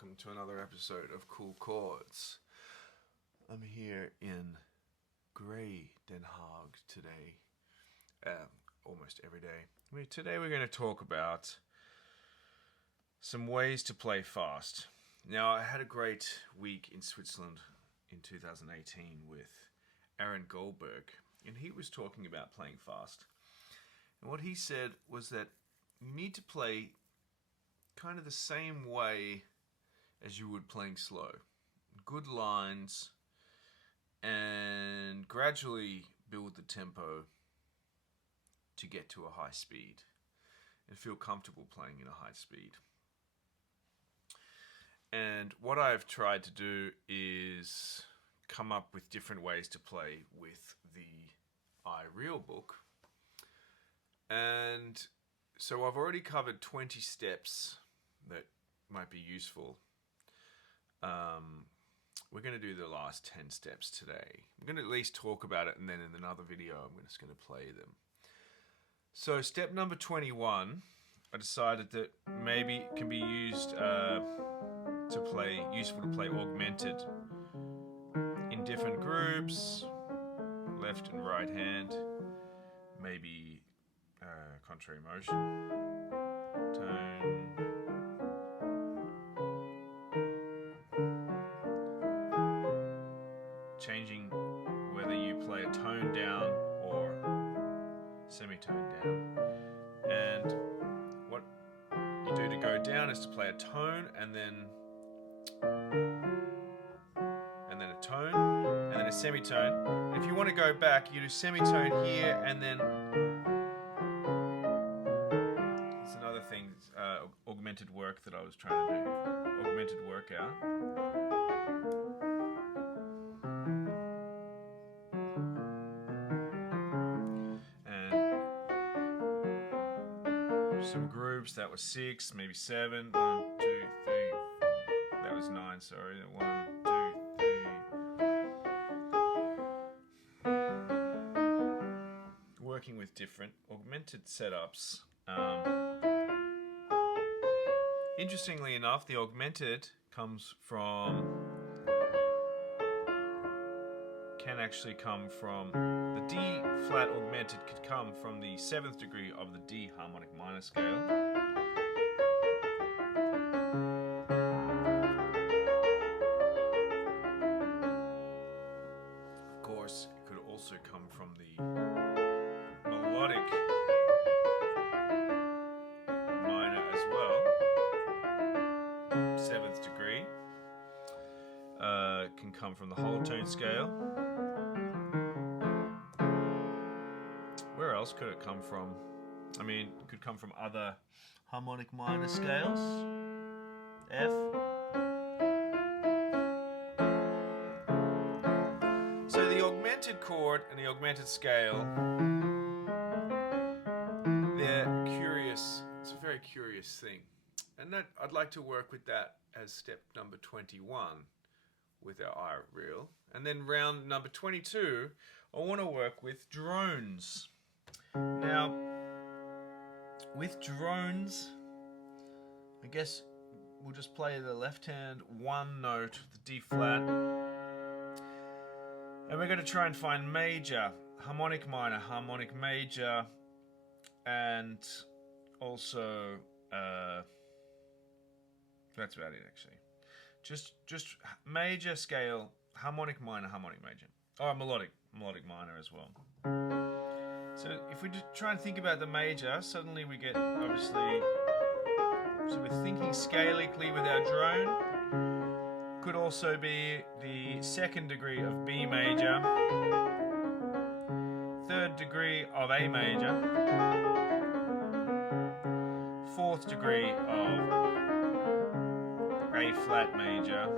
welcome to another episode of Kool KordZ. I'm here in grey Den Haag today, almost every day. Today we're going to talk about some ways to play fast. Now, I had a great week in Switzerland in 2018 with Aaron Goldberg, and he was talking about playing fast. And what he said was that you need to play kind of the same way as you would playing slow. Good lines, and gradually build the tempo to get to a high speed and feel comfortable playing in a high speed. And what I've tried to do is come up with different ways to play with the iReal book. And so I've already covered 20 steps that might be useful. We're going to do the last 10 steps today. I'm going to at least talk about it, and then in another video I'm just going to play them. So step number 21, I decided that maybe it can be used useful to play augmented in different groups, left and right hand, maybe contrary motion, tone, changing whether you play a tone down or semitone down. And what you do to go down is to play a tone and then a tone and then a semitone. If you want to go back, you do semitone here, and then it's another thing, augmented work that I was trying to do, augmented workout. Some groups that was 6, maybe 7. 1, 2, 3. That was 9. Sorry. 1, 2, 3. Working with different augmented setups. Interestingly enough, the augmented can actually come from the D flat augmented could come from the 7th degree of the D harmonic minor scale. Of course, it could also come from the melodic minor as well. 7th degree can come from the whole tone scale. Where else could it come from? I mean, it could come from other harmonic minor scales. F. So the augmented chord and the augmented scale, they're curious. It's a very curious thing. And that I'd like to work with that as step number 21 with our iReal. And then round number 22, I want to work with drones. Now, with drones, I guess we'll just play the left hand one note, the D flat, and we're going to try and find major, harmonic minor, harmonic major, and also that's about it actually. Just major scale, harmonic minor, harmonic major. Oh, melodic minor as well. So if we try and think about the major, suddenly we get, obviously, so we're thinking scalically with our drone. Could also be the 2nd degree of B major, 3rd degree of A major, 4th degree of A flat major,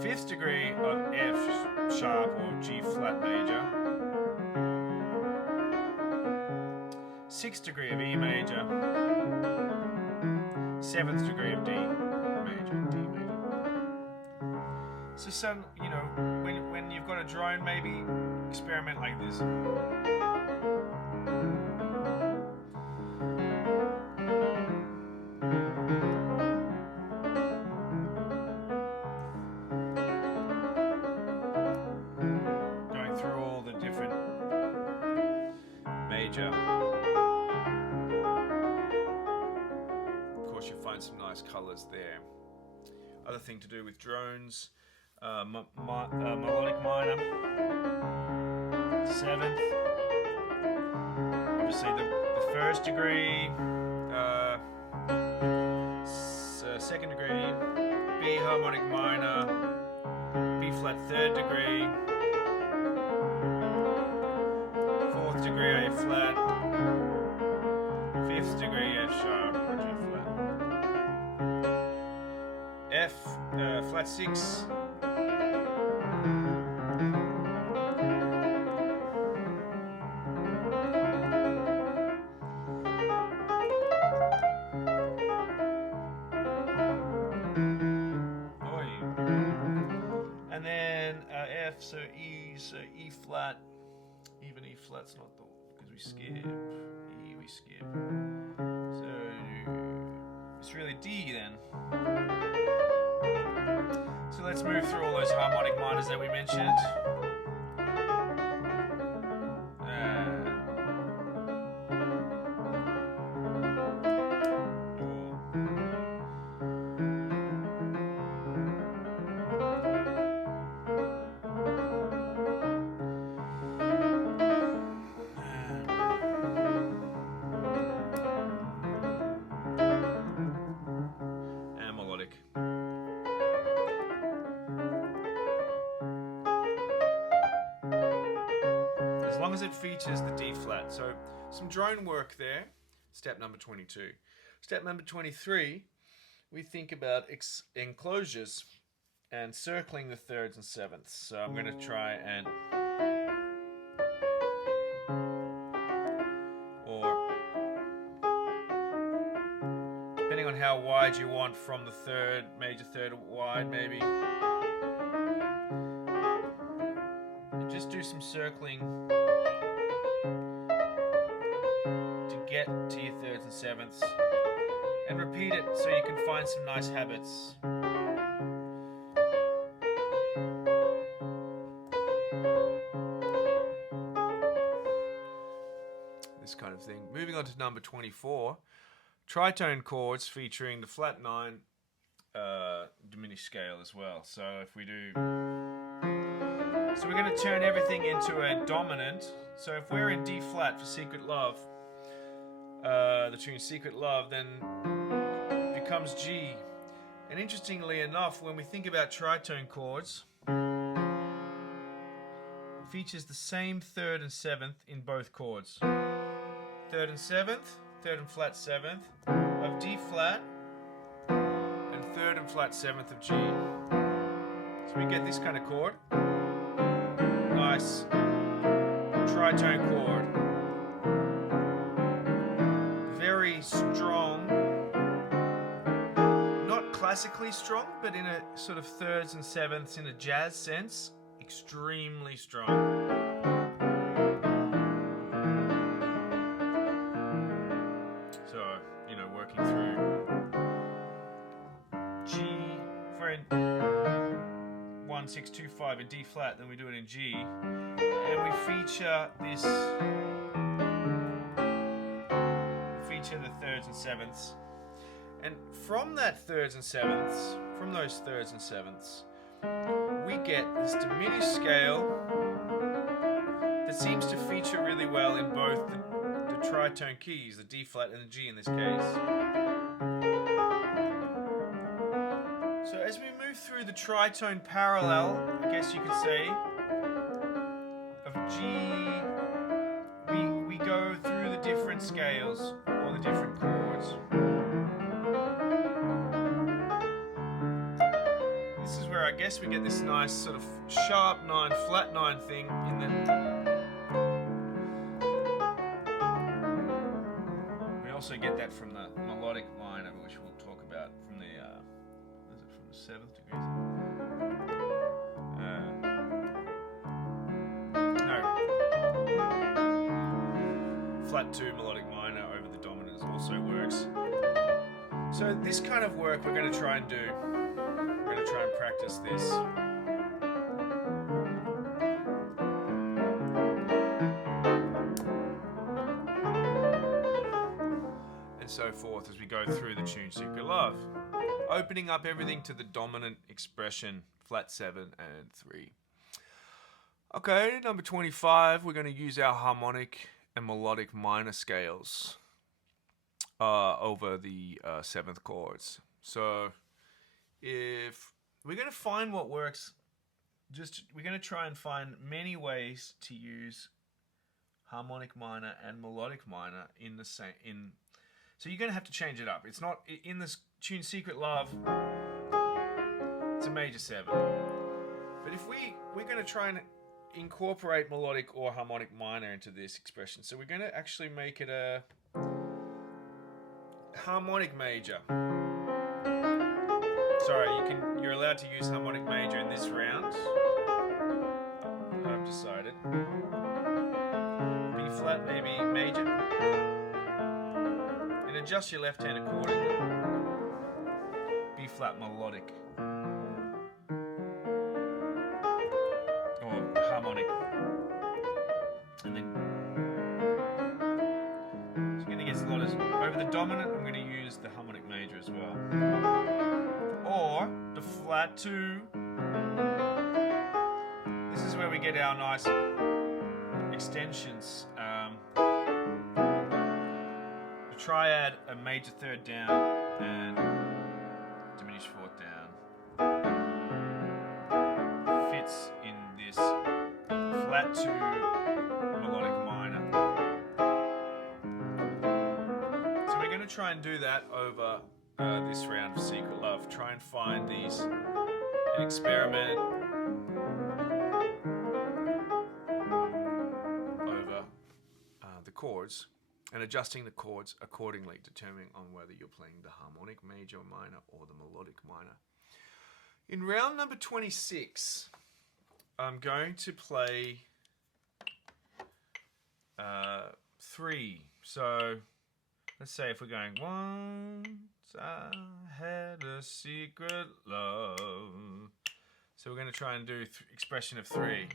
5th degree of F sharp or G flat major, 6th degree of E major, 7th degree of D major. So some, when you've got a drone, maybe experiment like this. find some nice colors there. Other thing to do with drones, melodic minor, 7th, obviously the 1st degree, 2nd degree, B harmonic minor, B flat 3rd degree, 4th degree A flat, 5th degree F sharp or G flat, F flat 6, and then F, so E flat, even E flat's not the, because we skip, E we skip, so it's really D then. So let's move through all those harmonic minors that we mentioned. As long as it features the D flat. So some drone work there, step number 22. Step number 23, we think about enclosures and circling the 3rds and 7ths. So I'm going to try and, or depending on how wide you want from the 3rd, major 3rd wide maybe, and just do some circling to get to your 3rds and 7ths, and repeat it so you can find some nice habits. This kind of thing. Moving on to number 24, tritone chords featuring the flat 9 diminished scale as well. So if we do, so we're going to turn everything into a dominant. So if we're in D flat for Secret Love, the tune Secret Love, then it becomes G. And interestingly enough, when we think about tritone chords, it features the same 3rd and 7th in both chords. 3rd and 7th, 3rd and flat 7th of D flat, and 3rd and flat 7th of G. So we get this kind of chord. Nice tritone chord. Very strong. Not classically strong, but in a sort of 3rds and 7ths in a jazz sense, extremely strong. So, you know, working through G, if we're in 1, 6, 2, 5 in D flat, then we do it in G, and we feature this, the 3rds and 7ths, and from that 3rds and 7ths, from those 3rds and 7ths, we get this diminished scale that seems to feature really well in both the tritone keys, the D flat and the G in this case. So as we move through the tritone parallel, I guess you could say, of G, we go through the different scales, or the different chords. This is where I guess we get this nice sort of sharp 9, flat 9 thing in the... We also get that from the melodic minor, which we'll talk about from the, is it from the 7th degree? No. Flat 2 melodic minor over the dominant also works. So this kind of work we're going to try and do. We're going to try and practice this. And and so forth as we go through the tune Secret Love. Opening up everything to the dominant expression, flat 7 and 3. Okay, number 25, we're going to use our harmonic and melodic minor scales over the 7th chords. So if we're going to find what works, we're going to try and find many ways to use harmonic minor and melodic minor in the same. So you're going to have to change it up. It's not in this tune Secret Love. It's a major 7. But if we're going to try and incorporate melodic or harmonic minor into this expression, so we're going to actually make it a harmonic major. Sorry, you're allowed to use harmonic major in this round. I've decided. B flat, maybe major. And adjust your left hand accordingly. B flat melodic. Or harmonic. And then so you're going to get a lot of over the dominant. I'm going to use the harmonic major as well. Or the flat 2. This is where we get our nice extensions. The triad, a major 3rd down and diminished 4th down fits in this flat 2 melodic minor. So we're going to try and do that over this round of Secret Love. Try and find these and experiment over the chords and adjusting the chords accordingly, determining on whether you're playing the harmonic major minor or the melodic minor. In round number 26, I'm going to play 3. So let's say if we're going once I had a secret love. So we're going to try and do expression of 3.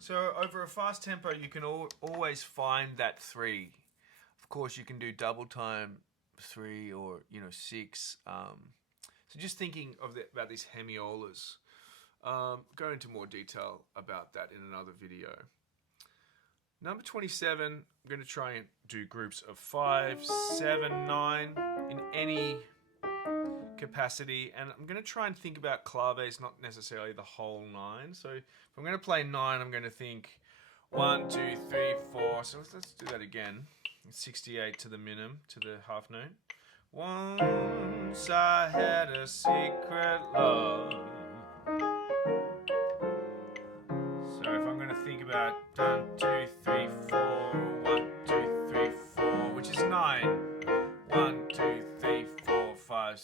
So over a fast tempo, you can always find that 3. Of course, you can do double time 3 or 6. So just thinking about these hemiolas. Go into more detail about that in another video. Number 27, I'm going to try and do groups of 5, 7, 9 in any capacity, and I'm going to try and think about claves, not necessarily the whole 9. So if I'm going to play 9, I'm going to think 1, 2, 3, 4. So let's do that again. 68 to the minim, to the half note. Once I had a secret love. So if I'm going to think about 1, 2, 3, 4, 1, 2, 3, 4, which is 9. 1, 2, 3, 4, 5.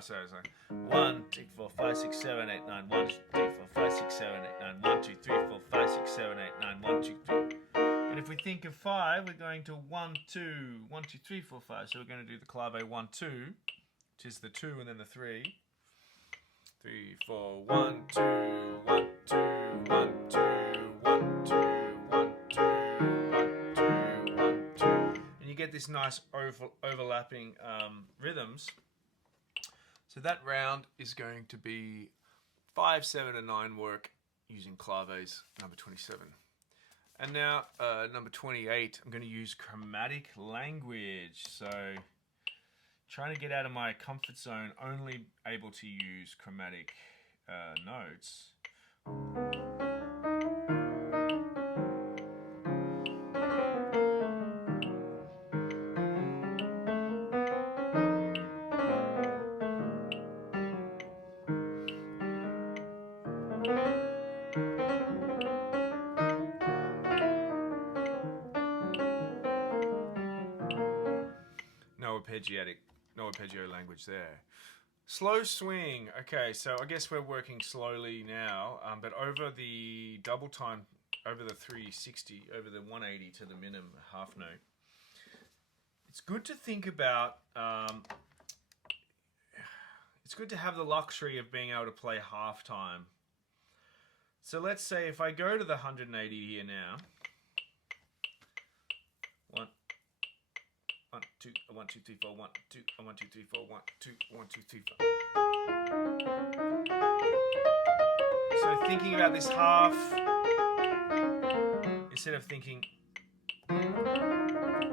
Sorry. 1, 2, 4, 5, 6, 7, 8, 9. 1, 2, 3, 4, 5, 6, 7, 8, 9. 1, 2, 3, 4, 5, 6, 7, 8, 9. 1, 2, 3. And if we think of 5, we're going to 1, 2, 1, 2, 3, 4, 5. So we're going to do the clave 1, 2, which is the 2 and then the 3. 3, 4, 1, 2, 1, 2, 1, 2, 1, 2, 1, 2, 1, 2, 1, 2. And you get this nice overlapping rhythms. So that round is going to be 5, 7, and 9 work using claves, number 27. And now number 28, I'm going to use chromatic language. So trying to get out of my comfort zone, only able to use chromatic notes. No arpeggio language there. Slow swing. Okay, so I guess we're working slowly now, but over the double time, over the 360, over the 180 to the minimum half note. It's good to think about. It's good to have the luxury of being able to play half time. So let's say if I go to the 180 here now. 1, 2, 1, 2, 3, 4, 1, 2, 1, 2, 3, 4, 1, 2, 1, 2, 3, 4. So thinking about this half, instead of thinking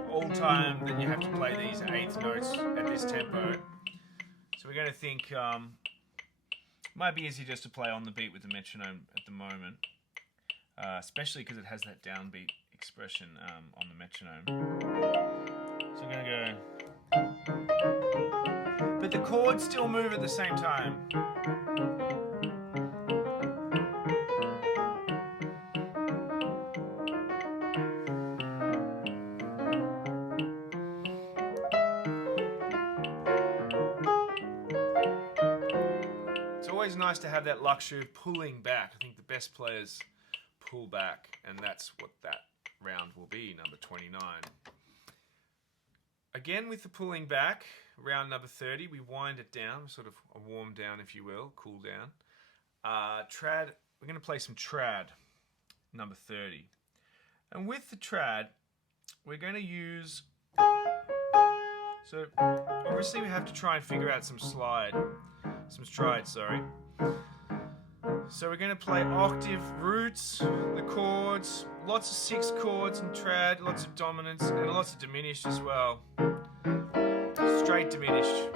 all time that you have to play these eighth notes at this tempo. So we're going to think, might be easy just to play on the beat with the metronome at the moment, especially because it has that downbeat expression on the metronome. So I'm going to go, but the chords still move at the same time. It's always nice to have that luxury of pulling back. I think the best players pull back, and that's what that round will be, number 29. Again, with the pulling back, round number 30, we wind it down, sort of a warm down, if you will, cool down. Trad, we're going to play some trad, number 30. And with the trad, we're going to use, so obviously we have to try and figure out some strides, sorry. So we're going to play octave roots, the chords, lots of 6 chords in trad, lots of dominants, and lots of diminished as well. Straight diminished.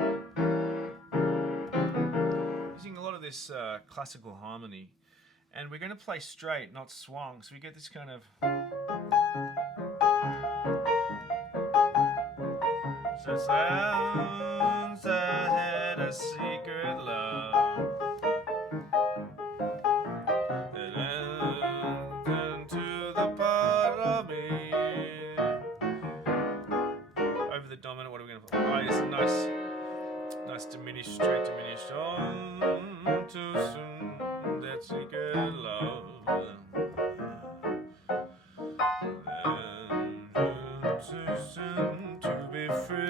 Using a lot of this classical harmony. And we're going to play straight, not swung, so we get this kind of... So sounds I had a secret love. Dominant, what are we going to play? Oh, yes, nice diminished, straight diminished. On too soon, that secret love. And too soon to be free.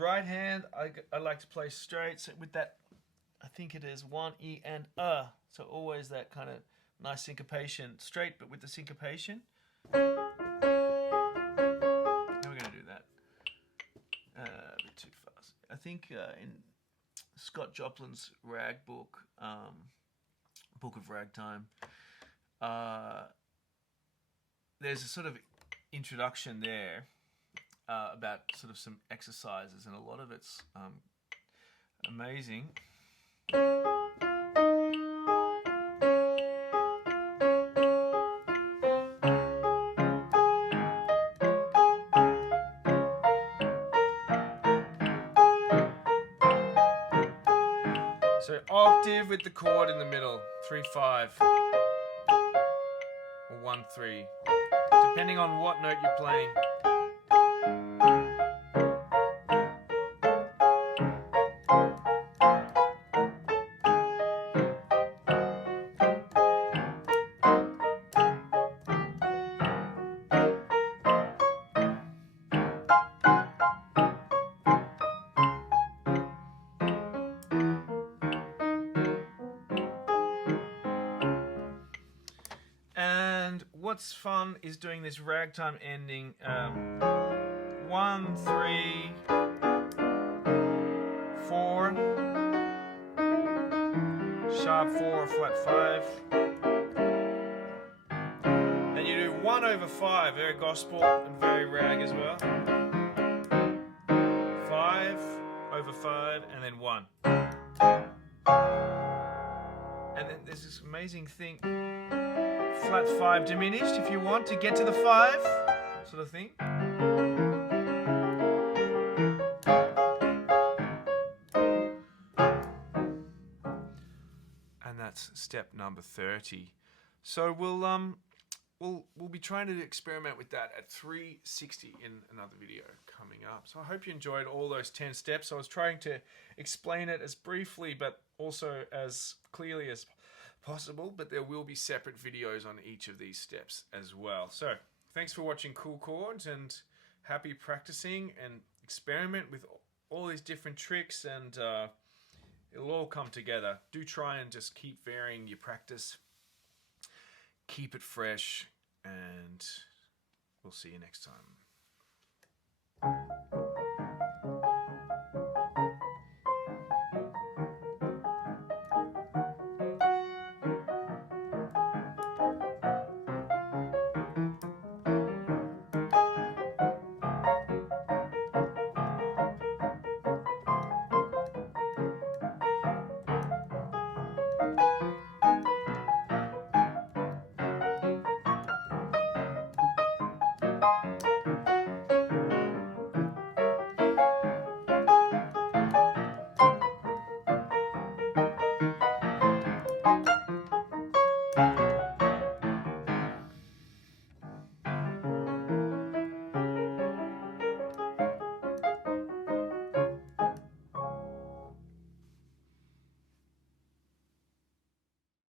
Right hand, I like to play straight, so with that, I think it is 1 E and so always that kind of nice syncopation, straight but with the syncopation. How are we going to do that? A bit too fast. I think in Scott Joplin's rag book, Book of Ragtime, there's a sort of introduction there. About sort of some exercises, and a lot of it's amazing. So octave with the chord in the middle, 3-5 or 1-3, depending on what note you're playing. What's fun is doing this ragtime ending 1, 3, 4, sharp 4 or flat 5. Then you do 1 over 5, very gospel and very rag as well. 5 over 5 and then 1. And then there's this amazing thing, flat 5 diminished if you want to get to the 5 sort of thing. And that's step number 30. So we'll be trying to experiment with that at 360 in another video coming up. So I hope you enjoyed all those 10 steps. I was trying to explain it as briefly but also as clearly as possible, but there will be separate videos on each of these steps as well. So thanks for watching Kool KordZ, and happy practicing, and experiment with all these different tricks, and it'll all come together. Do try and just keep varying your practice, keep it fresh, and we'll see you next time.